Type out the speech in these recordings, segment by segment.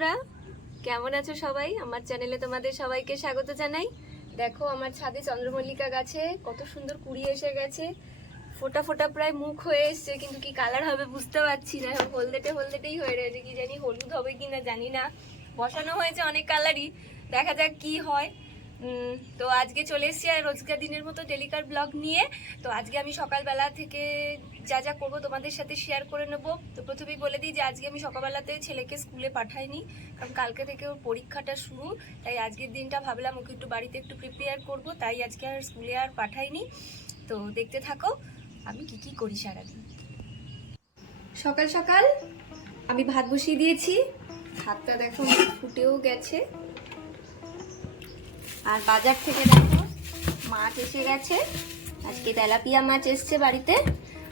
বন্ধুরা, কেমন আছো সবাই? আমার চ্যানেলে তোমাদের সবাইকে স্বাগত জানাই। দেখো আমার ছাদে চন্দ্রমল্লিকা গাছে কত সুন্দর কুড়ি এসে গেছে। ফোটা ফোটা প্রায় মুখ হয়ে এসছে, কিন্তু কি কালার হবে বুঝতে পারছি না। হলদেটেই হয়ে রয়েছে, কি জানি হলুদ হবে কিনা জানি না। বসানো হয়েছে অনেক কালারই, দেখা যাক কি হয়। তো আজকে চলে এসেছি আর রোজকার দিনের মতো ডেলিকার ব্লগ নিয়ে। তো আজকে আমি সকালবেলা থেকে যা যা করবো তোমাদের সাথে শেয়ার করে নেব। তো প্রথমেই বলে দিই যে আজকে আমি সকালবেলাতে ছেলেকে স্কুলে পাঠাইনি, কারণ কালকে থেকে ওর পরীক্ষাটা শুরু। তাই আজকের দিনটা ভাবলাম ওকে একটু বাড়িতে একটু প্রিপেয়ার করব, তাই আজকে আর স্কুলে আর পাঠাইনি। তো দেখতে থাকো আমি কি কি করি সারাদিন। সকাল সকাল আমি ভাত বসিয়ে দিয়েছি, ভাতটা দেখো ফুটেও গেছে। আর বাজার থেকে দেখো মাছ এসে গেছে, আজকে তেলাপিয়া মাছ এসছে বাড়িতে।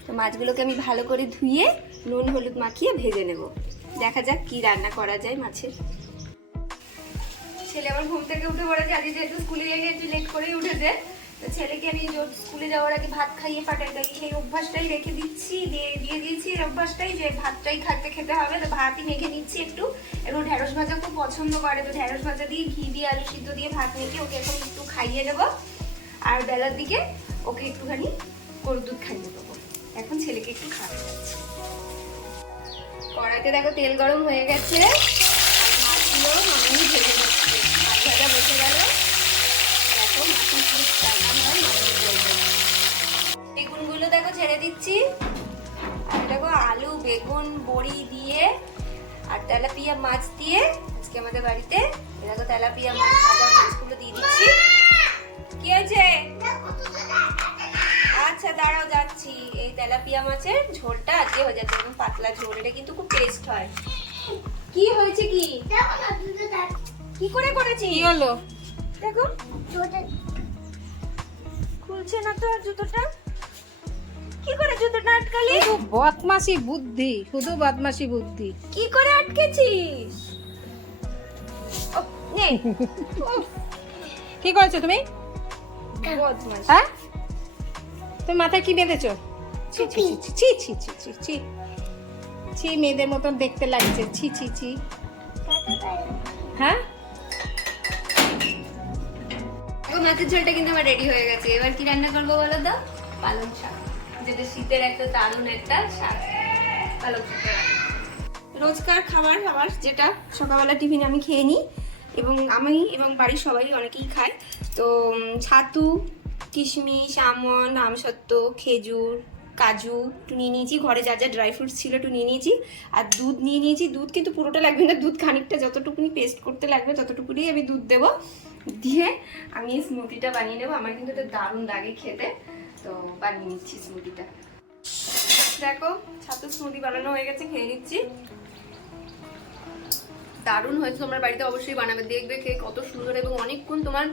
তো মাছগুলোকে আমি ভালো করে ধুয়ে নুন হলুদ মাখিয়ে ভেজে নেব। দেখা যাক কি রান্না করা যায় মাছের। ছেলে আমার ঘুম থেকে উঠে পড়েছে, আজকে যেহেতু স্কুলে গিয়ে একটু লেট করেই উঠেছে। তো ছেলেকে আমি স্কুলে যাওয়ার আগে ভাত খাইয়ে পাঠাই, তাই সেই অভ্যাসটাই রেখে দিচ্ছি, দিয়ে দিয়েছি এই অভ্যাসটাই যে ভাতটাই খেতে হবে। তো ভাতই মেখে নিচ্ছি একটু। এবং ঢেঁড়স ভাজা খুব পছন্দ করে, তো ঢেঁড়স ভাজা দিয়ে ঘি দিয়ে আলু সিদ্ধ দিয়ে ভাত মেখে ওকে এখন একটু খাইয়ে দেবো। আর বেলার দিকে ওকে একটুখানি গরুর দুধ খাইয়ে দেবো। এখন ছেলেকে একটু খাওয়াতে যাচ্ছি। কড়াইতে দেখো তেল গরম হয়ে গেছে, মাছগুলো আমি ভেজে যাচ্ছি। মাছ ভাজা বসে গেল। দেখো মাছের বেগুনগুলো দেখো ছেড়ে দিচ্ছি। আর দেখো আলু বেগুন বড়ি দিয়ে আর তেলাপিয়া মাছ দিয়ে আজকে আমাদের বাড়িতে দেখো তেলাপিয়া মাছ ভাজা মাছগুলো দিয়ে দিচ্ছি। কি হয়েছে? আচ্ছা দাঁড়াও যাচ্ছি। এই তেলাপিয়া মাছের ঝোলটা আজকে হয়ে যাচ্ছে, একদম পাতলা ঝোল, এটা কিন্তু খুব টেস্ট হয়। কি হয়েছে? কি করে করেছি? কি হলো? দেখো খুলছে না তো আর জুতোটা। কি করে জুতোটা আটকালি? শুধু বদমাশি বুদ্ধি। কি করে আটকেছিস? নে কি করেছো তুমি? বদমাশ। হ্যাঁ, তুমি মাথায় কি বেঁধেছো? ছি ছি ছি ছি ছি ছি ছি ছি ছি, মেয়েদের মতন দেখতে লাগছে। ছি ছি ছি। হ্যাঁ, মাছের ঝোলটা কিন্তু আমার রেডি হয়ে গেছে। এবার কি রান্না করবো বলো তো? পালং শাক, যেটা শীতের একটা দারুণ একটা শাক। পালং শাক রোজকার খাবার আমার, যেটা সকালবেলা টিফিন আমি খেয়ে নিই, এবং আমি এবং বাড়ির সবাই অনেকেই খায়। তো ছাতু, কিশমিশ, আমন্ড, আমসত্ত্ব, খেজুর, কাজু একটু নিয়ে নিয়েছি, ঘরে যা যা ড্রাই ফ্রুটস ছিল একটু নিয়ে নিয়েছি। আর দুধ নিয়ে নিয়েছি। দুধ কিন্তু পুরোটা লাগবে না, দুধ খানিকটা যতটুকুনি পেস্ট করতে লাগবে ততটুকুনি আমি দুধ দেবো। দিয়ে আমি এই স্মুদিটা বানিয়ে নেবো। আমার কিন্তু এটা দারুণ লাগে খেতে, তো বানিয়ে নিচ্ছি স্মুদিটা। দেখো ছাতু স্মুদি বানানো হয়ে গেছে, খেয়ে নিচ্ছি। দারুণ হয়েছে, তোমার বাড়িতে অবশ্যই বানাবে, দেখবে খেয়ে কত সুন্দর এবং অনেকক্ষণ তোমার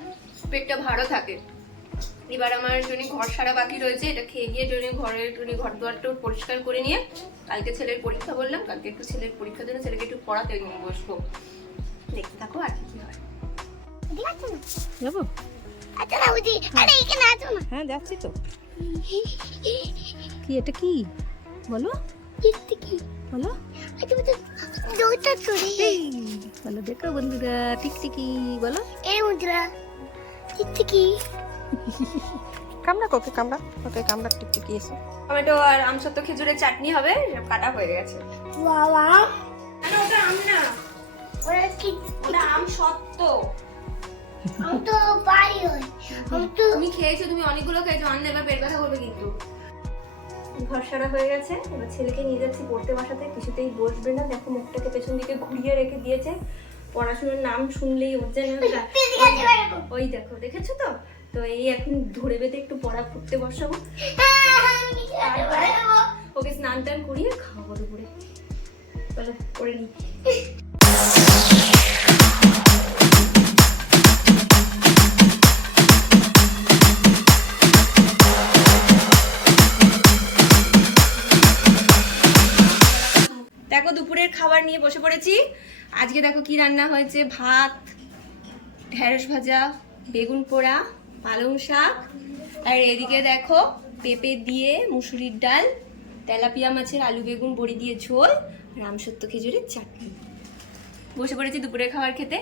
পেটটা ভালো থাকে। এবার আমার জন্য ঘর সারা বাকি রয়েছে, এটা খেয়ে গিয়ে ঘর দুয়ারটা পরিষ্কার করে নিয়ে কালকে ছেলের পরীক্ষা বললাম, কালকে একটু ছেলের পরীক্ষার জন্য ছেলেকে একটু পড়াতে নিয়ে বসবো। দেখতে থাকো আর কি হয়। যাবো? হ্যাঁ যাচ্ছি তো। কি এটা? কি বলো বলো বলো, দেখো বন্ধুরা টিকটিকি বলো। কামড়া কোকে কামড়া টিকটিকি এসে। টমেটো আর আমসত্ত্ব খেজুরের চাটনি হবে, কাটা হয়ে গেছে। ওটা আম না, ওটা আমসত্ত্ব। তুমি খেয়েছো, তুমি অনেকগুলো খেয়েছো, আনলে এবার পেট ব্যথা করবে কিন্তু। ঘর সারা হয়ে গেছে, এবার ছেলেকে নিয়ে যাচ্ছি পড়তে বসাতে। কিছুতেই বসবে না, দেখো মুখটাকে পেছন দিকে ঘুরিয়ে রেখে দিয়েছে। পড়াশোনার নাম শুনলেই ওর যেন ওই দেখো, দেখেছো তো? তো এই এখন ধরে বেঁধে একটু পড়া পড়তে বসাবো, তারপরে ওকে স্নান টান করিয়ে খাওয়াবো দুপুরে। চলো করে নি। দেখো দুপুরের খাবার নিয়ে বসে পড়েছি। আজকে দেখো কি রান্না হয়েছে, ভাত, ঢেঁড়স ভাজা, বেগুন পোড়া, পালং শাক, আর এদিকে দেখো পেঁপে দিয়ে মুসুরির ডাল, তেলাপিয়া মাছের আলু বেগুন বড়ি দিয়ে ঝোল, আর আমসত্ত্ব খেজুরের চাটনি। বসে পড়েছি দুপুরে খাবার খেতে।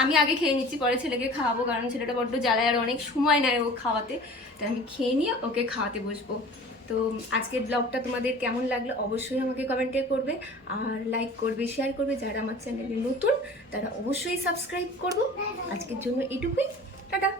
আমি আগে খেয়ে নিচ্ছি, পরে ছেলেকে খাওয়াবো, কারণ ছেলেটা বড্ড জ্বালায় আর অনেক সময় নেয় ও খাওয়াতে। তাই আমি খেয়ে নিয়ে ওকে খাওয়াতে বসবো। তো আজকের ব্লগটা তোমাদের কেমন লাগলো অবশ্যই আমাকে কমেন্টে করবে, আর লাইক করবে, শেয়ার করবে। যারা আমার চ্যানেলে নতুন তারা অবশ্যই সাবস্ক্রাইব করবো। আজকের জন্য এটুকুই, টাটা।